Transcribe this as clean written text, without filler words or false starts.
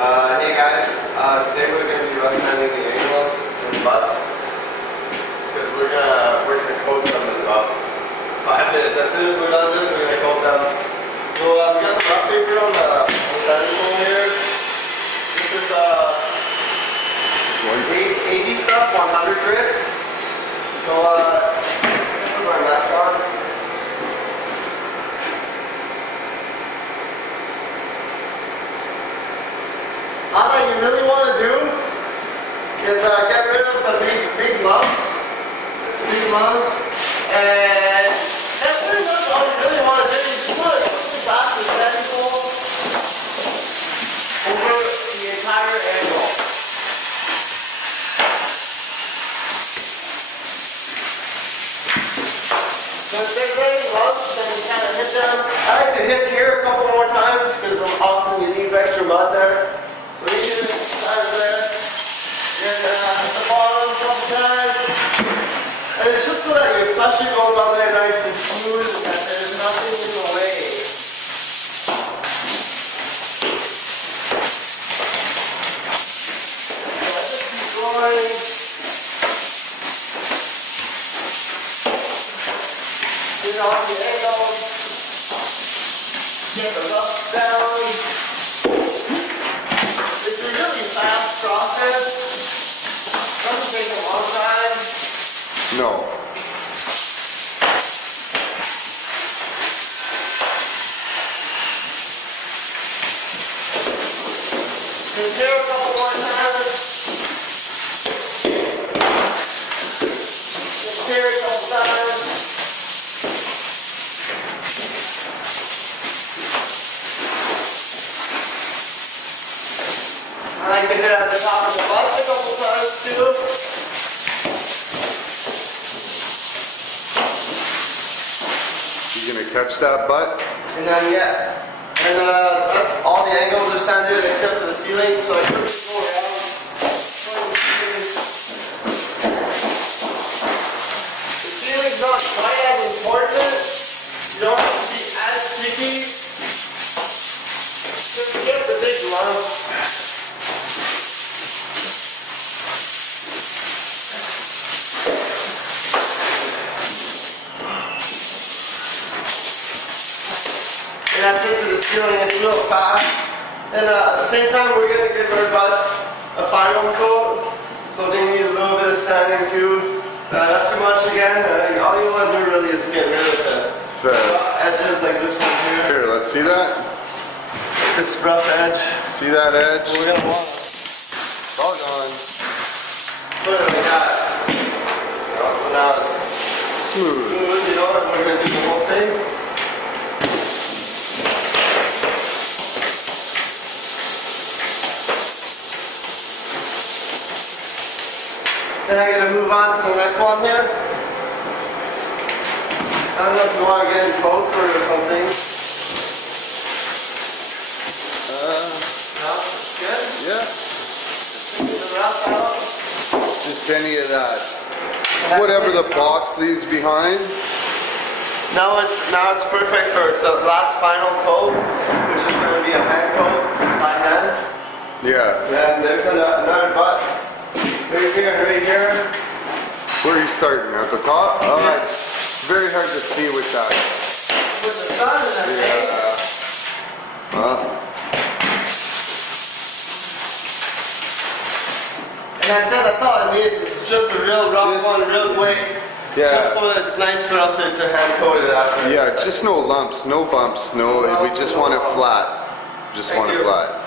Hey guys, today we're going to be sanding the angles and butts because we're gonna coat them in about 5 minutes. As soon as we're done this, we're gonna coat them. So we got the rough paper on the sanding tool here. This is 80 stuff, 100 grit. So put my mask on. All that you really want to do is get rid of the big lumps, and that's pretty much all you really want to do. You just want to push back the sanding tool over the entire angle. So if there's any lumps, then you kind of hit them. I like to hit here a couple more times because often you leave extra mud there. So you do this side there, and the bottom a couple times. And it's just so that your fleshing goes on there nice and smooth and that there's nothing in the way. So I just keep going. Get on the angle. Get the rust down. It's a really fast process. It doesn't take a long time. No. Just here a couple more times. Just here a couple times. I like to hit at the top of the butts a couple times too. You gonna catch that butt? And then that's all the angles are sanded except for the ceiling, so I can just go around. The ceiling's not quite as important. You don't have to be as sticky. Just get the big lumps. And that's it for the ceiling. It's real fast. And at the same time, we're going to give our butts a final coat. So they need a little bit of sanding too. Not too much again. All you want to do really is get rid of the rough edges like this one here. Here, let's see that. This rough edge. See that edge? We're going to want Doggone. put it like that. So now it's Smooth. you know, and we're going to do the whole thing. Then I'm going to move on to the next one here. I don't know if you want to get in closer or something. No? Good? Yeah. The rough out. Just any of that. Whatever the box leaves behind. Now it's perfect for the last final coat, which is going to be a hand coat by hand. Yeah. And there's another butt. Right here. Where are you starting? At the top? Oh, it's very hard to see with that. With the sun and everything. And that's all it needs. It's just a real rough one, real quick. Yeah. Just so it's nice for us to hand coat it after. Yeah, just no lumps, no bumps, no. We just want it flat. Just want it flat.